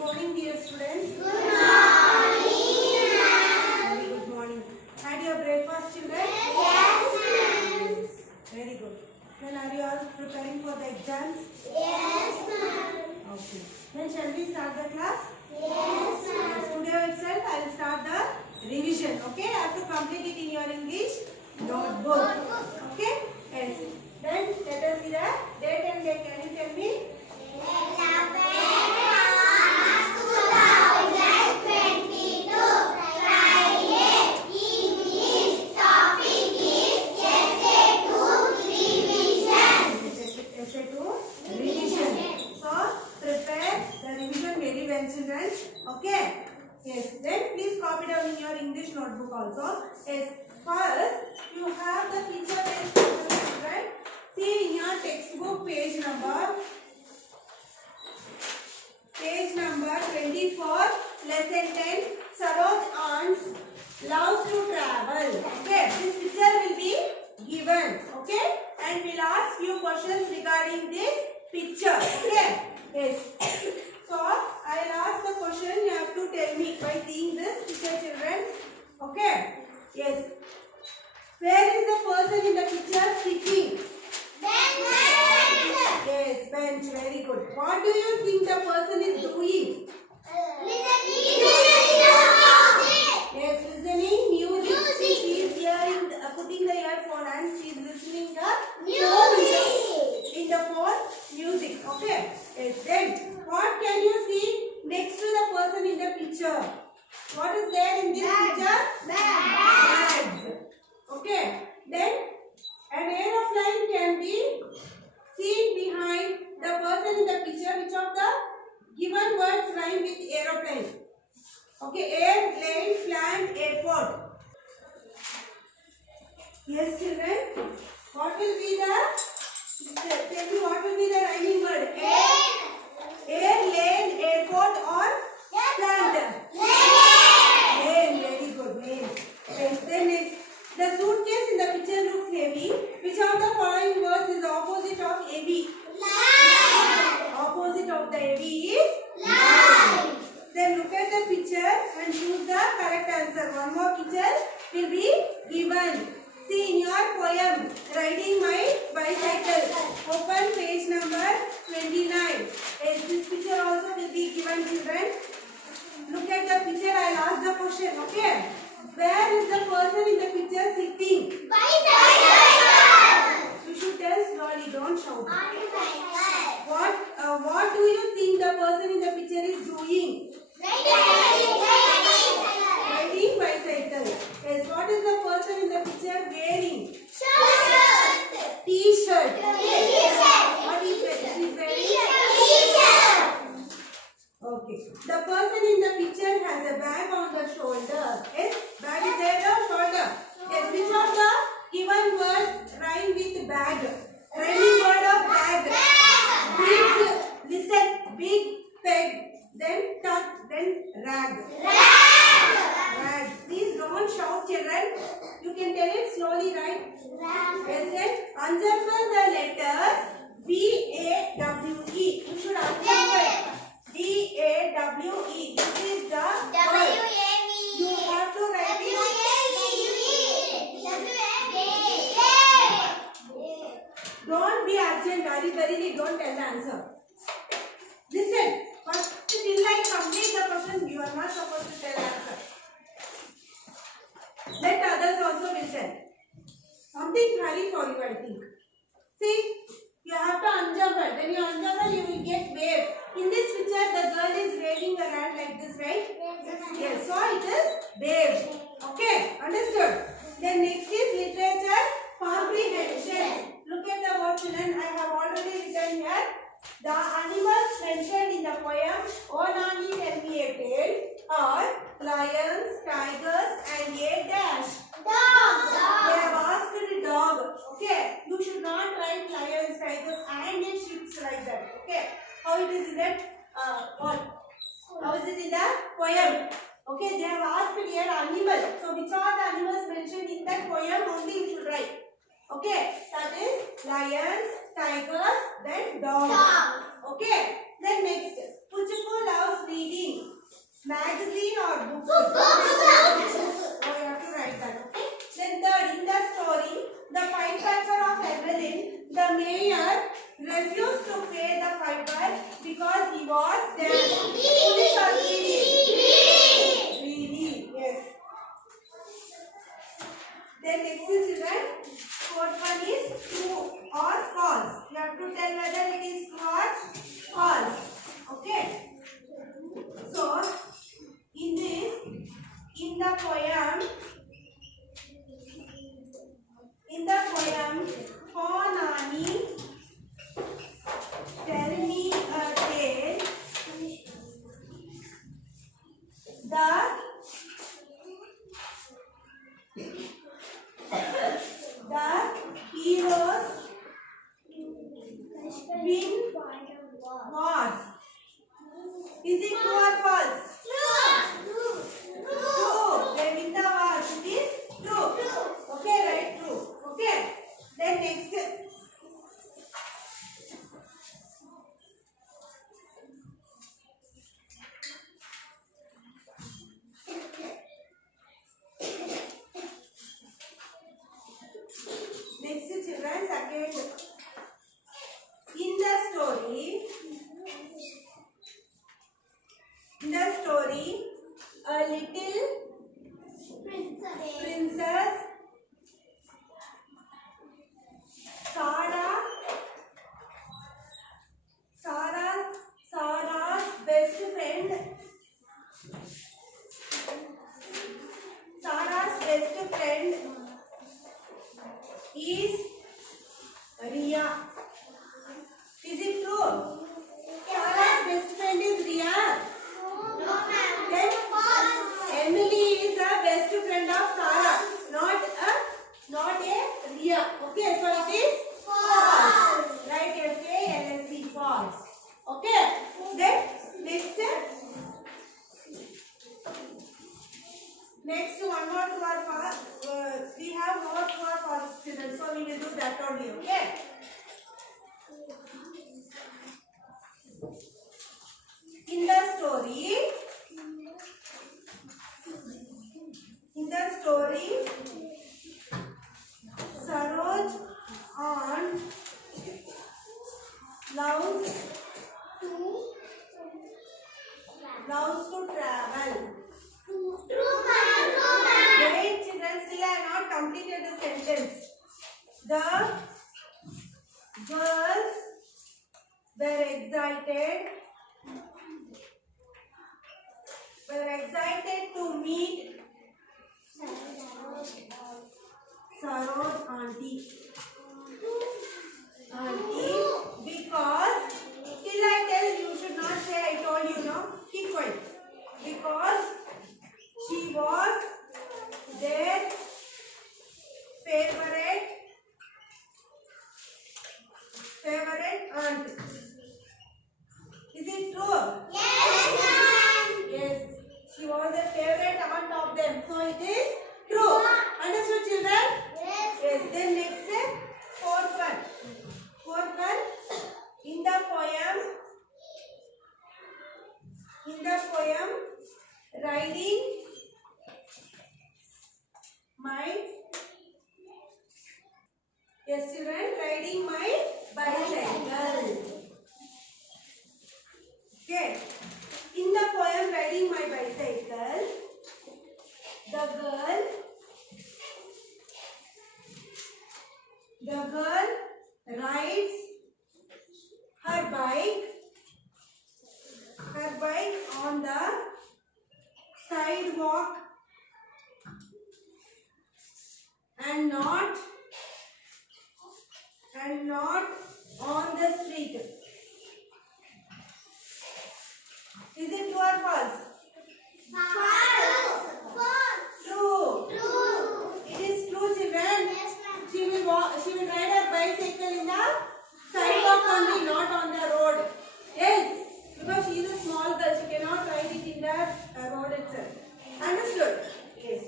morning, dear students. Good morning, Very good morning. Had your breakfast, children? Yes, ma'am. Very good. Then are you all preparing for the exams? Yes, ma'am. Okay. Then shall we start the class? Yes, ma'am. Yes. Today itself I will start the revision. Okay? I have to complete it in your English notebook. Okay? Yes. Then let us see the date and day. Can you tell me? 11/8/2022, Friday. English topic is Essay 2 revision. Essay 2 revision. So prepare the revision very well, children. Okay? Yes. Then please copy down in your English notebook also. Yes. First, you have the picture based questions, children. See in your textbook page number 24, lesson 10. Saroj Aunts loves to travel. Okay, this picture will be given. Okay, and we'll ask few questions regarding this picture. Okay, yes. So I'll ask the question. You have to tell me by seeing this picture, children. Okay, yes. Where is the person in the picture sitting? Yes, bench. Very good. What do you think the person is doing? Yes, listening music. See, she is hearing, putting the earphone and she is listening the in the phone music. Okay. Yes. Then what can you see next to the person in the picture? What is there in this picture? Bags. Okay. Then an aeroplane can be seen behind the person in the picture. Which of the given words rhyme with aeroplane? Okay, airplane, plane, airport. Yes, children. What will be the? Tell me what will be the rhyming word? Air, lane, airport, or plant? Lane. Very good. Lane. Yes. Then next, the suitcase in the picture looks heavy. Which of the following words is the opposite of heavy? Opposite of the heavy is light. Then look at the picture and choose the correct answer. One more picture will be given. See in your poem, Riding My Bicycle. Open page number 29. Yes, this picture also will be given, children. Look at the picture. I will ask the question. Okay. Where is the person in the picture sitting? You should tell slowly. Don't shout. What do you think the person in the picture is doing? Riding bicycle. Yes. What is the person in the picture wearing? T-shirt. What is it? She is wearing T-shirt. Okay. The person in the picture has a bag on the shoulder. Yes. Bag is there on shoulder. Yes. Which of the given words rhyme with bag? Rhyming word of bag. Big. Listen. Big. Peg. Then tuck. Then rag. Rag. Please don't shout, children. You can tell it slowly, right? Yes. Then unjumble the letters B-A-W-E. You should unjumble. D-A-W-E. This is the word. You have to write it. Don't be urgent. Very, don't tell the answer. Listen. First, till I complete the question, you are not supposed to tell the answer. Let others also listen. Something very for you, I think. See, you have to unjumble. When you unjumble, you will get wave. In this picture, the girl is waving her hand like this, right? Yes. So it is wave. Okay, understood. Then next is literature comprehension. Look at the word, children. I have already written here. The animals mentioned in the poem "Oh Nani Tell Me a Tale" are lions, tigers, and a dash. Dog. They have asked the dog. Okay, you should not write lions, tigers, and a sheep like that. Okay, how it is in that what? How is it in the poem? Okay, they have asked here animal. So which are the animals mentioned in that poem? Only you should write. Okay, that is lions, tigers, then dog. Okay, then next. Kuchuku loves reading magazine or books. Oh, you have to write that. Okay. Then third, in the story, the pipe catcher of Evelyn, the mayor refused to pay the piper because he was there. Foolish or greedy? Greedy. Yes. Then next children, fourth one is true or false. You have to tell whether it is true or false. Okay. So, in the poem, Honani, tell me a tale. The heroes win wars. Is it true or false? True. They win the wars. It is true. Okay, right? True. Okay. Then next. Next children, second. In the story, a little princess Sarah's best friend is Ria. Is it true? Sarah's best friend is Ria. Then Emily is the best friend of Sarah, not a Ria. Okay, so it is false. Right? F-A-L-S-E, false. Okay. Then next one more true or false. We have more true or false children, so we will do that only. Okay. In the story, Saroj aunt loves to travel. Wait, children, still I have not completed the sentence. The girls were excited to meet Saroj auntie because till I tell you should not say I told you, no, keep quiet, because she was their favorite aunt. Is it true? Yes, she was a favorite aunt of them, so it is true. Understood, children? Yes. Then next, fourth one. In the poem, riding my bicycle. Okay. In the poem riding my bicycle, the girl rides her bike on the sidewalk and not on the street. Is it true or false? True. It is true, children. She will ride her bicycle in the sidewalk only, not on the road. Yes, because she is a small girl, she cannot ride it in the road itself. Understood? Yes.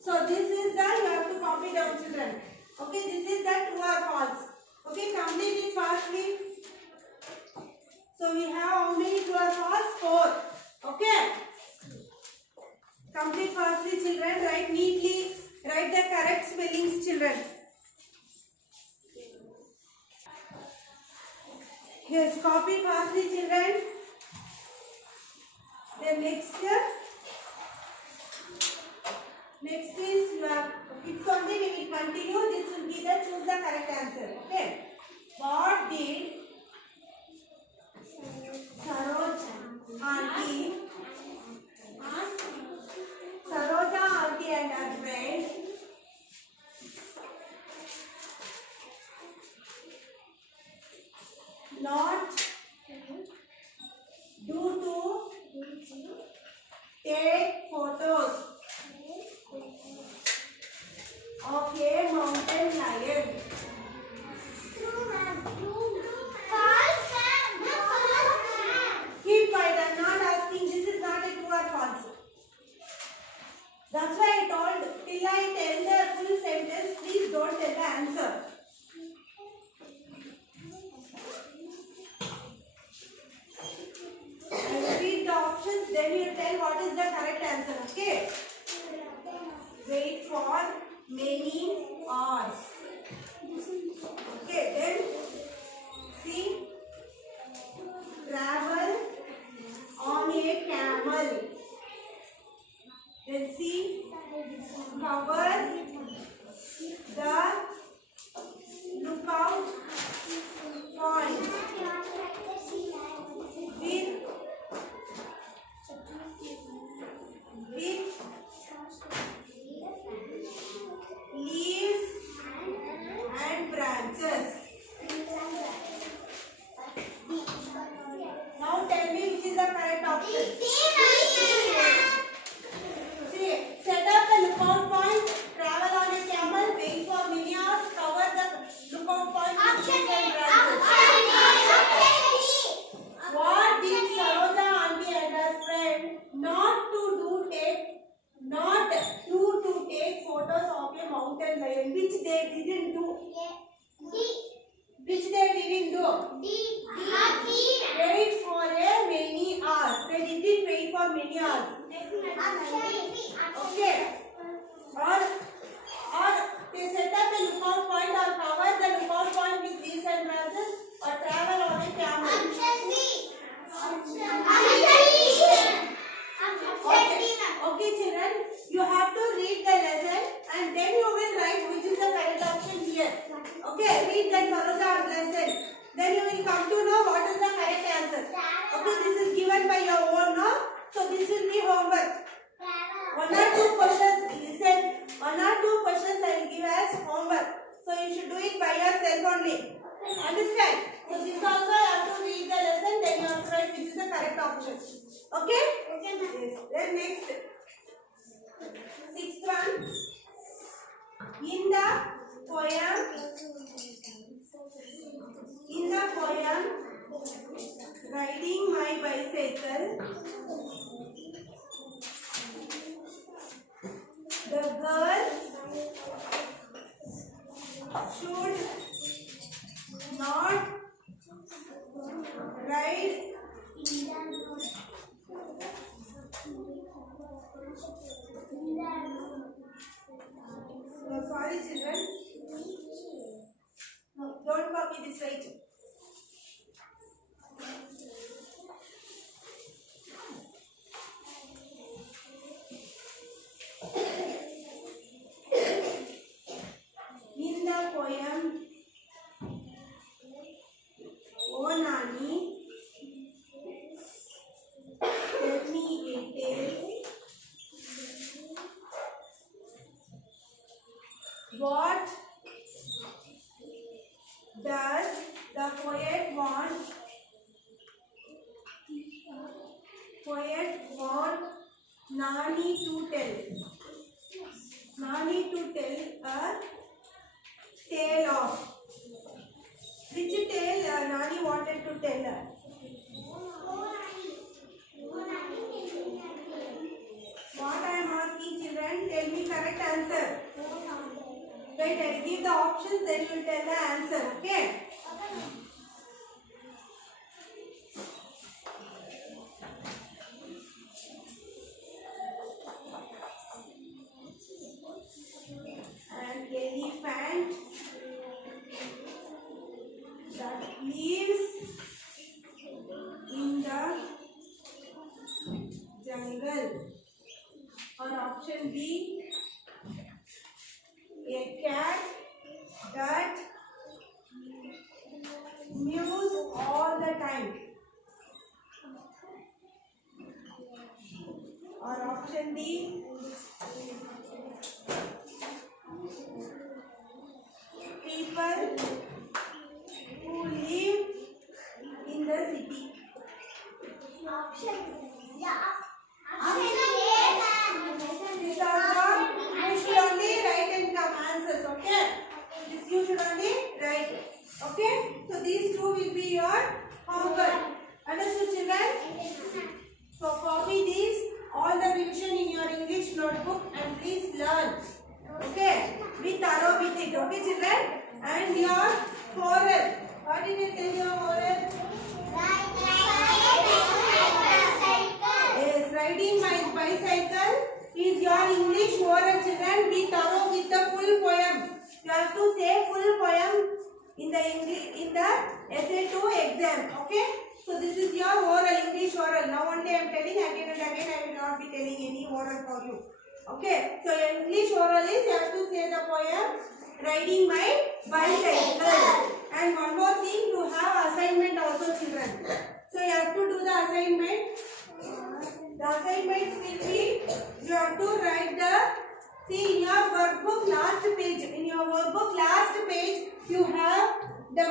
So this is the, you have to copy down, children. Okay, this is the true or false. Okay, complete it fastly. So we have how many true or false? 4. Okay. Complete fastly, children. Write neatly. Write the correct spellings, children. Yes, copy fastly, children. Then next is you have, it's only we will continue. This will be the choose the correct answer. Okay. What did Saroja auntie and her friend not do to take photos of a mountain lion? Keep quiet. I'm not asking. This is not a true or false. That's why I told till I tell the full sentence, please don't tell the answer. I will read the options, then you tell what is the correct answer. Okay? Wait for many hours. Okay, then see, travel on a camel. Then see, cover the lookout point with leaves and branches. Now tell me which is the correct option. See, set up the lookout point, travel on a camel, wait for many hours, cover the lookout point with leaves and branches. What did Saroja auntie and her friend not to take photos of a mountain lion, which they didn't do? Which they didn't do? Wait for a many hours. They didn't wait for many hours. Okay. Or they set up a lookout point or cover the lookout point with leaves and branches or travel on a camel. Okay, children, you have to read the lesson and then you will write which is the correct option here. Okay, read the Saroja lesson. Then you will come to know what is the correct answer. Okay, this is given by your own, no? So this will be homework. 1 or 2 questions, listen. 1 or 2 questions I will give as homework. So you should do it by yourself only. Understand? So this also you have to read the lesson, then you have to write which is the correct option. Okay? Yes. Then next. 6th one. In the poem, riding my bicycle, the girl should not ride sorry children. No, don't copy this right. In the poem, O Nani, tell me a tale. What does the poet want Nani to tell? Nani to tell a tale of. Which tale Nani wanted to tell her? What I am asking children, tell me correct answer. Wait, I will give the options, then you will tell the answer. Okay? An elephant that lives in the jungle. Or option B, a cat that mews all the time. Or option D, people who live in the city. Option. Yeah. These are the, you should only write and come answers, okay? This you should only write, okay? So these two will be your homework. Understood, children? So copy these, all the revision in your English notebook and please learn. Okay? Be thorough with it, okay children? And your oral. What did you tell your oral? Yes, riding my bicycle is your English oral, children. Be thorough with the full poem. You have to say full poem in the essay 2 exam. Okay? So this is your oral, English oral. Now only I am telling again and again. I will not be telling any oral for you. Okay? So English oral is you have to say the poem riding my bicycle. And one more thing, you have assignment also, children. So you have to do the assignment. The assignment will be, you have to write see in your workbook last page. In your workbook last page, you have the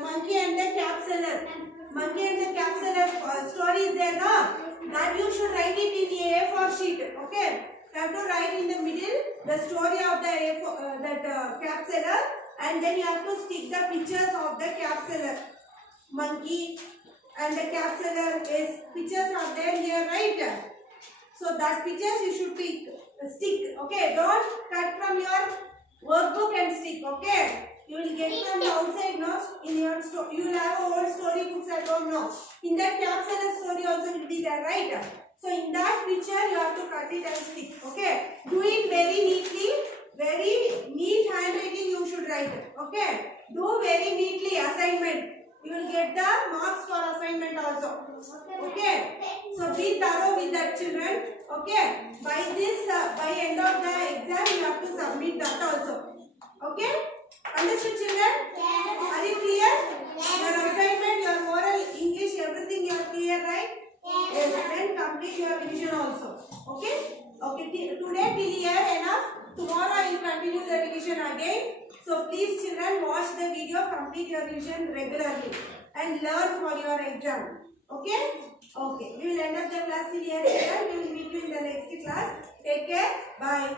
monkey and the cap seller. Monkey and the cap seller story is there, no? That you should write it in A4 sheet. Okay? You have to write in the middle the story of the cap seller, and then you have to stick the pictures of the cap seller. Monkey and the cap seller is pictures are there here, right? So that pictures you should stick. Okay? Don't cut from your workbook and stick. Okay? You will get from the outside, no? In your story, you will have old story books at home, no? In that cap seller story also will be there, right? So in that picture you have to cut it and stick. Okay? Do it very neatly, very neat handwriting you should write. Okay? Do very neatly assignment. You will get the marks for assignment also. Okay? So be thorough with that, children. Okay? By this, by end of the exam you have to submit that also. Okay? Understood, children? Are you clear? Your assignment, your oral, English, everything you are clear, right? Yes. Then complete your revision also. Okay? Okay. Today till here enough. Tomorrow I will continue the revision again. So please, children, watch the video, complete your revision regularly and learn for your exam. Okay? Okay. We will end up the class till here, children. We will meet you in the next class. Take care. Bye.